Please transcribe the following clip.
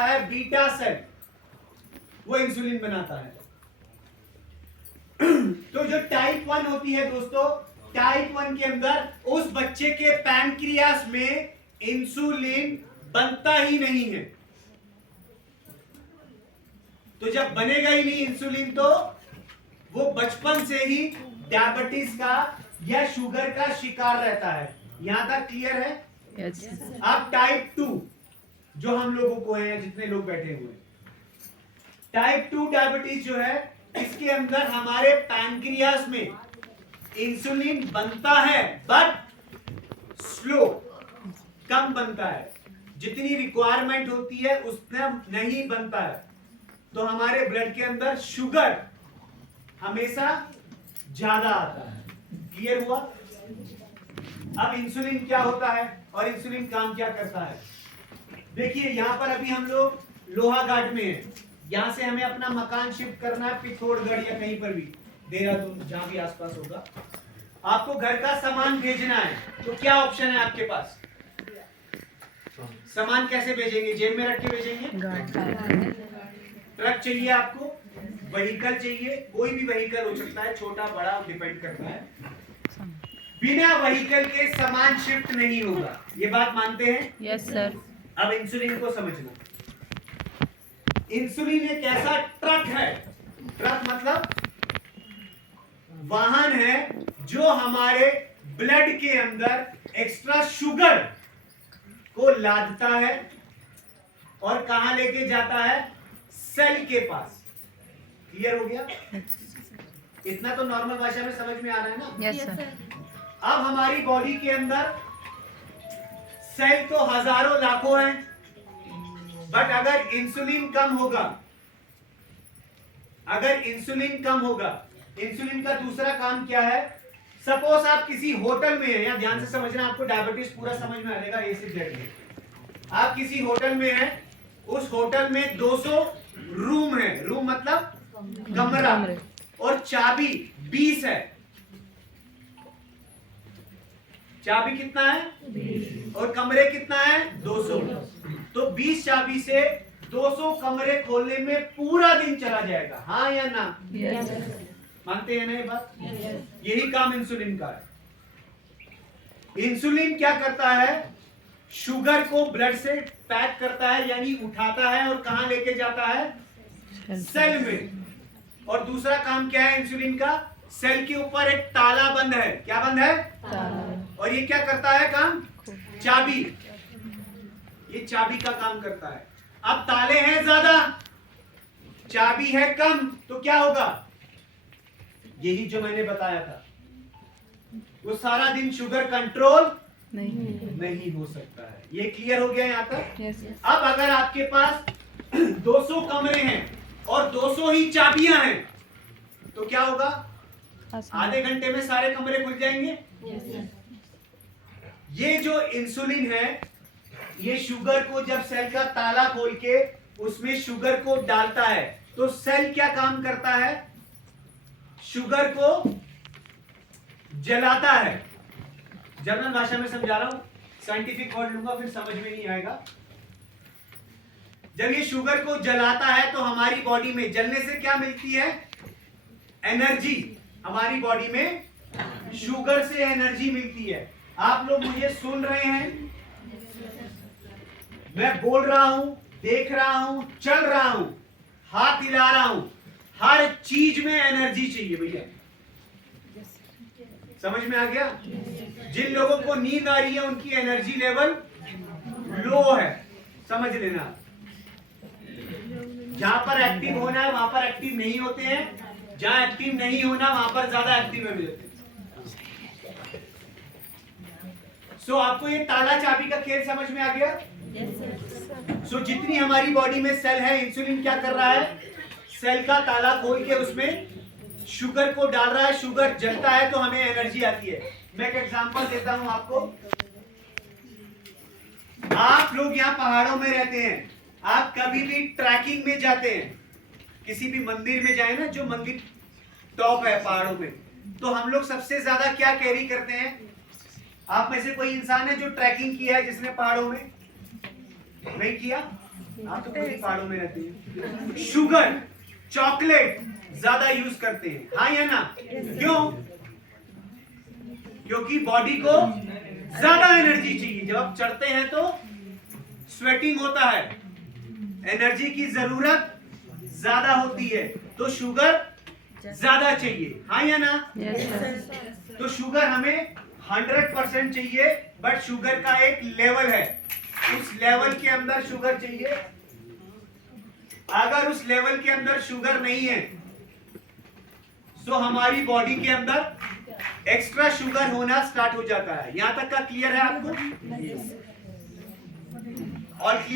होता है beta cell, वो इंसुलिन बनाता है। तो जो टाइप 1 होती है दोस्तों, टाइप 1 के अंदर उस बच्चे के पैनक्रियास में इंसुलिन बनता ही नहीं है। तो जब बनेगा ही नहीं इंसुलिन, तो वो बचपन से ही डायबिटीज का या शुगर का शिकार रहता है। यहां तक क्लियर है? Yes. अब टाइप 2 जो हम लोगों को है, जितने लोग बैठे हुए, टाइप 2 डायबिटीज जो है, इसके अंदर हमारे पैनक्रियास में इंसुलिन बनता है बट स्लो, कम बनता है। जितनी रिक्वायरमेंट होती है उतना नहीं बनता है। तो हमारे ब्लड के अंदर शुगर हमेशा ज्यादा आता है। क्लियर हुआ? अब इंसुलिन क्या होता है और इंसुलिन काम क्या करता है? देखिए यहां पर अभी हम लोग लोहाघाट में हैं। यहां से हमें अपना मकान शिफ्ट करना है पिथौरागढ़ या कहीं पर भी, देहरादून, जहां भी आसपास होगा। आपको घर का सामान भेजना है, तो क्या ऑप्शन है आपके पास? सामान कैसे भेजेंगे? जेब में रख के भेजेंगे? ट्रक चाहिए आपको, व्हीकल चाहिए, कोई भी व्हीकल हो सकता है, छोटा बड़ा डिपेंड करता है। बिना व्हीकल के सामान शिफ्ट नहीं होगा, ये बात मानते हैं? Yes sir. अब इंसुलिन को समझना। इंसुलिन एक ऐसा ट्रक है, ट्रक मतलब वाहन है जो हमारे ब्लड के अंदर एक्स्ट्रा शुगर को लादता है और कहां लेके जाता है? सेल के पास। क्लियर हो गया? इतना तो नॉर्मल भाषा में समझ में आ रहा है ना? Yes sir. अब हमारी बॉडी के अंदर सेल तो हजारों लाखों हैं, बट अगर इंसुलिन कम होगा, अगर इंसुलिन कम होगा, इंसुलिन का दूसरा काम क्या है? सपोज आप किसी होटल में हैं, या ध्यान से समझना, आपको डायबिटीज पूरा समझ में आ जाएगा ए से जेड में। आप किसी होटल में हैं, उस होटल में 200 रूम है, रूम मतलब कमरा, और चाबी 20 है। चाबी कितना है? 20। और कमरे कितना है? 200। तो 20 चाबी से 200 कमरे खोलने में पूरा दिन चला जाएगा, हाँ या ना? यस। मानते हैं ना ये बात? यही काम इंसुलिन का है। इंसुलिन क्या करता है? शुगर को ब्लड से पैक करता है, यानी उठाता है, और कहां लेके जाता है? सेल में। और दूसरा काम क्या है इंसुलिन का? सेल के ऊपर एक ताला बंद है। क्या बंद है? ताला। और ये क्या करता है काम? चाबी। ये चाबी का काम करता है। अब ताले हैं ज्यादा, चाबी है कम, तो क्या होगा? यही जो मैंने बताया था, वो सारा दिन शुगर कंट्रोल नहीं हो सकता है। ये क्लियर हो गया यहाँ तक? यस। अब अगर आपके पास 200 कमरे हैं और 200 ही चाबियां हैं, तो क्या होगा? आधे घंटे में सारे कमरे खुल जाएंगे। ये जो इंसुलिन है, ये शुगर को जब सेल का ताला खोल के उसमें शुगर को डालता है, तो सेल क्या काम करता है? शुगर को जलाता है। जनरल भाषा में समझा रहा हूं, साइंटिफिक वर्ड लूंगा फिर समझ में नहीं आएगा। जब ये शुगर को जलाता है तो हमारी बॉडी में जलने से क्या मिलती है? एनर्जी। हमारी बॉडी में शुगर से एनर्जी मिलती है। आप लोग मुझे सुन रहे हैं? मैं बोल रहा हूं, देख रहा हूं, चल रहा हूं, हाथ हिला रहा हूं, हर चीज में एनर्जी चाहिए भैया। समझ में आ गया? जिन लोगों को नींद आ रही है उनकी एनर्जी लेवल लो है, समझ लेना। जहां पर एक्टिव होना है वहां पर एक्टिव नहीं होते हैं, जहां एक्टिव नहीं होना वहां पर ज्यादा एक्टिव है मिलते हैं। सो आपको ये ताला चाबी का खेल समझ में आ गया? सो जितनी हमारी बॉडी में सेल है, इंसुलिन क्या कर रहा है? सेल का ताला खोल के उसमें शुगर को डाल रहा है, शुगर जलता है तो हमें एनर्जी आती है। मैं एक एग्जांपल देता हूं आपको। आप लोग यहाँ पहाड़ों में रहते हैं, आप कभी भी ट्रैकिंग में जाते हैं, किसी भी मंदिर में जाए ना, जो मंदिर टॉप है पहाड़ों में, तो हम लोग सबसे ज्यादा क्या कैरी करते हैं? आप में से कोई इंसान है जो ट्रैकिंग किया है, जिसने पहाड़ों में? नहीं किया? आप तो पूरी पहाड़ों में रहते हैं। शुगर, चॉकलेट ज्यादा यूज करते हैं, हाँ या ना? क्यों? क्योंकि बॉडी को ज्यादा एनर्जी चाहिए। जब आप चढ़ते हैं तो स्वेटिंग होता है, एनर्जी की जरूरत ज्यादा होती है, तो शुगर ज्यादा चाहिए, हाँ या ना? तो शुगर हमें 100% चाहिए, बट शुगर का एक लेवल है, उस लेवल के अंदर शुगर चाहिए। अगर उस लेवल के अंदर शुगर नहीं है तो हमारी बॉडी के अंदर एक्स्ट्रा शुगर होना स्टार्ट हो जाता है। यहां तक का क्लियर है आपको? और